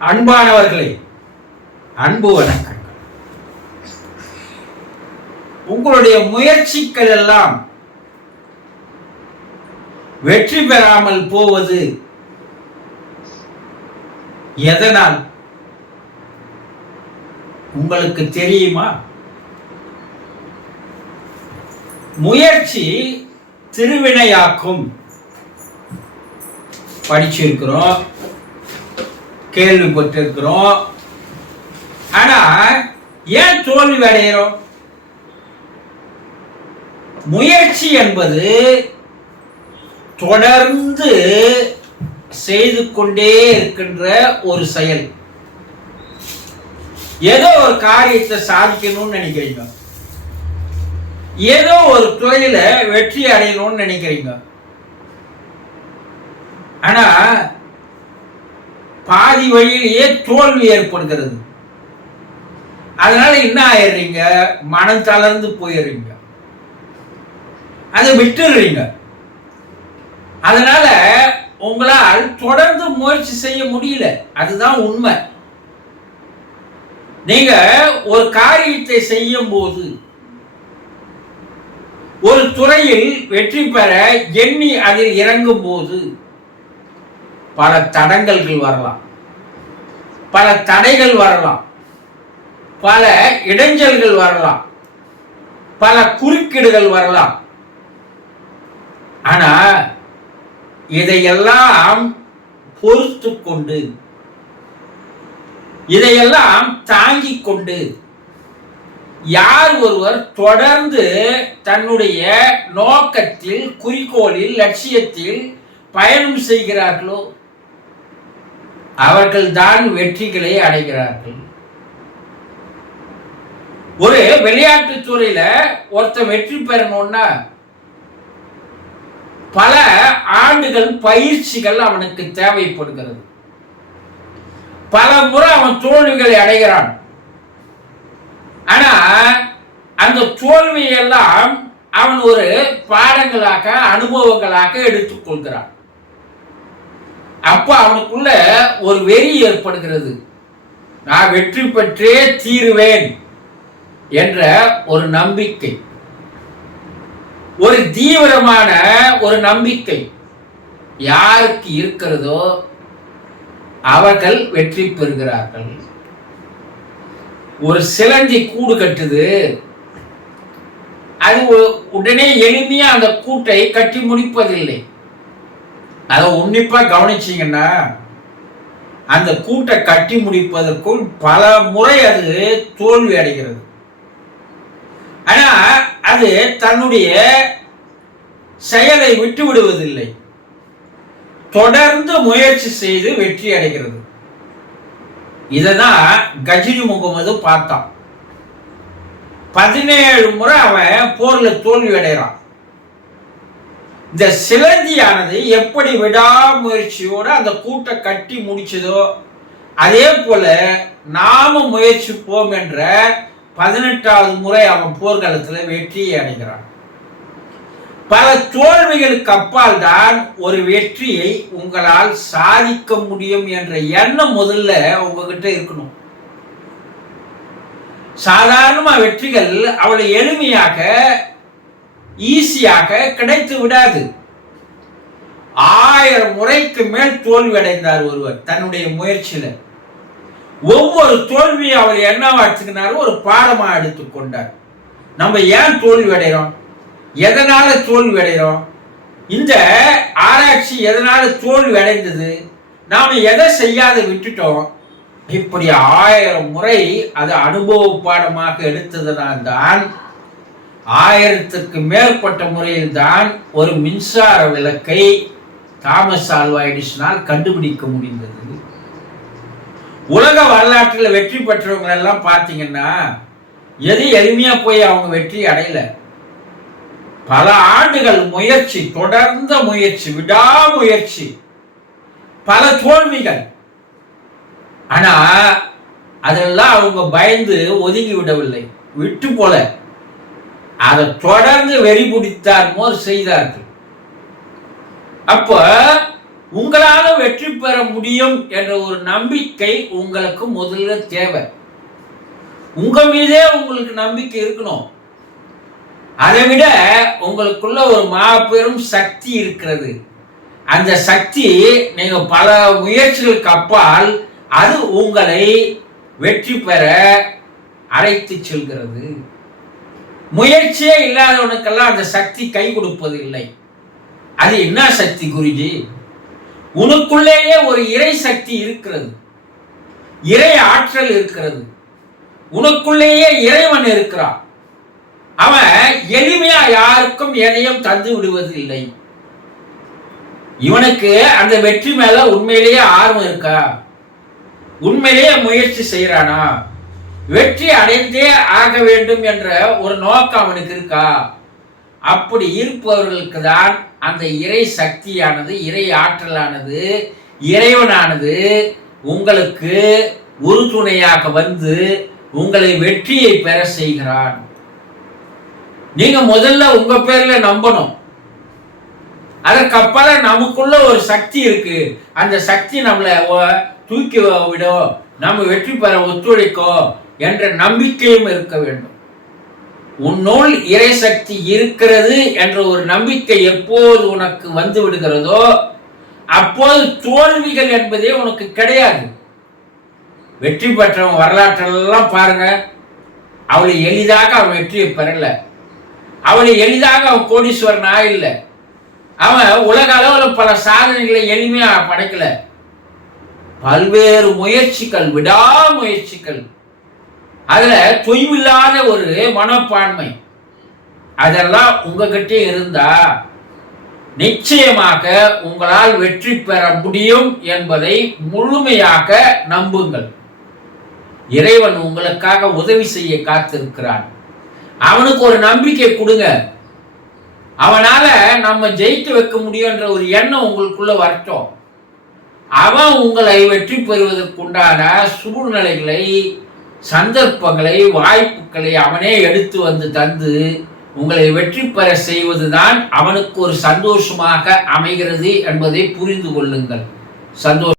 அன்பானவர்களே அன்பு வணக்கங்கள். உங்களுடைய முயற்சிகள் எல்லாம் வெற்றி பெறாமல் போவது எதனால்? உங்களுக்கு தெரியுமா? முயற்சி திருவினையாக்கும். படிச்சிருக்கிறோம். கேள்விப்பட்டிருக்கிறோம். ஆனா ஏன் தோல்வி அடைகிறோம் முயற்சி என்பது தொடர்ந்து செய்து கொண்டே இருக்கின்ற ஒரு செயல். ஏதோ ஒரு காரியத்தை சாதிக்கணும்னு நினைக்கிறீங்க. ஏதோ ஒரு துறையில வெற்றி அடையணும்னு நினைக்கிறீங்க. ஆனா பாதி வழியிலேயே தோல்வி ஏற்படுகிறது. அதனால என்ன ஆயிடுறீங்க? மனம் தளர்ந்து போயிடுறீங்க. அதை விட்டுடுறீங்க. அதனால உங்களால் தொடர்ந்து முயற்சி செய்ய முடியல. அதுதான் உண்மை. நீங்க ஒரு காரியத்தை செய்யும் போது ஒரு துறையில் வெற்றி பெற எண்ணி அதில் இறங்கும் போது பல தடங்கல்கள் வரலாம். பல தடைகள் வரலாம். பல இடைஞ்சல்கள் வரலாம். பல குறுக்கீடுகள் வரலாம். ஆனா இதையெல்லாம் பொறுத்து கொண்டு இதையெல்லாம் தாங்கிக் கொண்டு யார் ஒருவர் தொடர்ந்து தன்னுடைய நோக்கத்தில் குறிக்கோளில் லட்சியத்தில் பயணம் செய்கிறார்களோ அவர்கள்தான் வெற்றிகளை அடைகிறார்கள். ஒரு விளையாட்டு துறையில ஒருத்தன் வெற்றி பெறணும்னா பல ஆண்டுகள் பயிற்சிகள் அவனுக்கு தேவைப்படுகிறது. பல முறை அவன் தோல்விகளை அடைகிறான். ஆனா அந்த தோல்வியெல்லாம் அவன் ஒரு பாடங்களாக அனுபவங்களாக எடுத்துக்கொள்கிறான் அப்போ அவனுக்குள்ள ஒரு வெறி ஏற்படுகிறது. நான் வெற்றி பெற்றே தீருவேன் என்ற ஒரு நம்பிக்கை. ஒரு தீவிரமான ஒரு நம்பிக்கை யாருக்கு இருக்கிறதோ அவர்கள் வெற்றி பெறுகிறார்கள். ஒரு சிலந்தி கூடு கட்டுது. அது உ- உடனே எளிமையா அந்த கூட்டை கட்டி முடிப்பதில்லை. அதை உன்னிப்பாக கவனிச்சிங்கன்னா அந்த கூட்டை கட்டி முடிப்பதற்குள் பல முறை அது தோல்வி அடைகிறது. ஆனால் அது தன்னுடைய செயலை விட்டு விடுவதில்லை தொடர்ந்து முயற்சி செய்து வெற்றி அடைகிறது. இததான் கஜினி முகமது பார்த்தான். பதினேழு முறை அவன் போரில் தோல்வி அடைகிறான். இந்த சிலந்தியானது எப்படி விடாமுயற்சியோடு அந்த கூட்டை கட்டி முடிச்சதோ அதே போல நாம முயற்சிப்போம் என்ற பதினெட்டாவது முறை அவன் போர்க்களத்தில் வெற்றியை அடைகிறான். பல தோல்விகளுக்கு அப்பால் தான் ஒரு வெற்றியை உங்களால் சாதிக்க முடியும் என்ற எண்ணம் முதல்ல உங்ககிட்ட இருக்கணும். சாதாரணமா வெற்றிகள் அவளை எளிமையாக ஈஸியாக கிடைத்து விடாது. ஆயிரம் முறைக்கு மேல் தோல்வி அடைந்தார் ஒருவர் தன்னுடைய முயற்சியில. ஒவ்வொரு தோல்வியும் அவர் என்னவா எடுத்துக்கினாரோ ஒரு பாடமா எடுத்துக்கொண்டார் நம்ம ஏன் தோல்வி அடைகிறோம் எதனால தோல்வி அடைகிறோம் இந்த ஆராய்ச்சி எதனால தோல்வி அடைந்தது நாம எதை செய்யாத விட்டுட்டோம்? இப்படி ஆயிரம் முறை அது அனுபவ பாடமாக எடுத்ததனால் தான் ஆயிரத்துக்கு மேற்பட்ட முறையில் தான் ஒரு மின்சார விளக்கை தாமஸ் ஆல்வா எடிசனால் கண்டுபிடிக்க முடிந்தது. உலக வரலாற்றில் வெற்றி பெற்றவங்களெல்லாம் பார்த்தீங்கன்னா எது எளிமையாக போய் அவங்க வெற்றி அடையல. பல ஆண்டுகள் முயற்சி தொடர்ந்த முயற்சி விடாமுயற்சி பல தோல்விகள். ஆனா அதெல்லாம் அவங்க பயந்து ஒதுங்கி விடவில்லை. விட்டு போல. அதை தொடர்ந்து வெறி பிடித்தார் மோர் செய்தார்கள். அப்ப உங்களால வெற்றி பெற முடியும் என்ற ஒரு நம்பிக்கை உங்களுக்கு முதல்ல தேவை. உங்க மீதே உங்களுக்கு நம்பிக்கை இருக்கணும். அதை விட உங்களுக்குள்ள ஒரு மாபெரும் சக்தி இருக்கிறது. அந்த சக்தி நீங்க பல முயற்சிகளுக்கு அப்பால் அது உங்களை வெற்றி பெற அழைத்து செல்கிறது. முயற்சியே இல்லாதவனுக்கெல்லாம் அந்த சக்தி கை கொடுப்பது இல்லை. அது என்ன சக்தி குருஜி? உனக்குள்ளேயே ஒரு இறை சக்தி இருக்கிறது. இறை ஆற்றல் இருக்கிறது. உனக்குள்ளேயே இறைவன் இருக்கிறான். அவன் எளிமையா யாருக்கும் எதையும் தந்து விடுவது இல்லை இவனுக்கு அந்த வெற்றி மேல உண்மையிலேயே ஆர்வம் இருக்கா? உண்மையிலேயே முயற்சி செய்யறானா வெற்றி அடைந்தே ஆக வேண்டும் என்ற ஒரு நோக்கம் அவனுக்கு இருக்கா? அப்படி இருப்பவர்களுக்கு தான் அந்த இறை சக்தியானது இறை ஆற்றலானது இறைவனானது உங்களுக்கு உறுதுணையாக வந்து உங்களை வெற்றியை பெற செய்கிறான். நீங்க முதல்ல உங்க பேர்ல நம்பணும். அதற்கப்பல நமக்குள்ள ஒரு சக்தி இருக்கு. அந்த சக்தி நம்மளை தூக்கி விடும் நம்ம வெற்றி பெற ஒத்துழைக்கும் என்ற நம்பிக்கையும் இருக்க வேண்டும். உன்னுள் இறை சக்தி இருக்கிறது என்ற ஒரு நம்பிக்கை எப்போது உனக்கு வந்து விடுகிறதோ அப்போது தோல்விகள் என்பதே உனக்கு கிடையாது. வெற்றி பெற்றவன் வரலாற்றெல்லாம் பாருங்க. அவளை எளிதாக அவன் வெற்றியை பெறல. அவளை எளிதாக அவன் கோடீஸ்வரன் ஆயில்ல. அவன் உலக அளவில் பல சாதனைகளை எளிமையாக படைக்கல. பல்வேறு முயற்சிகள் விடாமுயற்சிகள் அதுல தொய்வில்லாத ஒரு மனப்பான்மை. அதெல்லாம் உங்ககிட்ட இருந்தா நிச்சயமாக உங்களால் வெற்றி பெற முடியும் என்பதை முழுமையாக நம்புங்கள். இறைவன் உங்களுக்காக உதவி செய்ய காத்திருக்கிறான். அவனுக்கு ஒரு நம்பிக்கை கொடுங்க. அவனால நம்ம ஜெயித்து வைக்க முடியும்ன்ற ஒரு எண்ணம் உங்களுக்குள்ள வரட்டும். அவன் உங்களை வெற்றி பெறுவதற்குண்டான சூழ்நிலைகளை சந்தர்ப்பங்களை வாய்ப்புகளை அவனே எடுத்து வந்து தந்து உங்களை வெற்றி பெற செய்வதுதான் அவனுக்கு ஒரு சந்தோஷமாக அமைகிறது என்பதை புரிந்து கொள்ளுங்கள். சந்தோஷம்.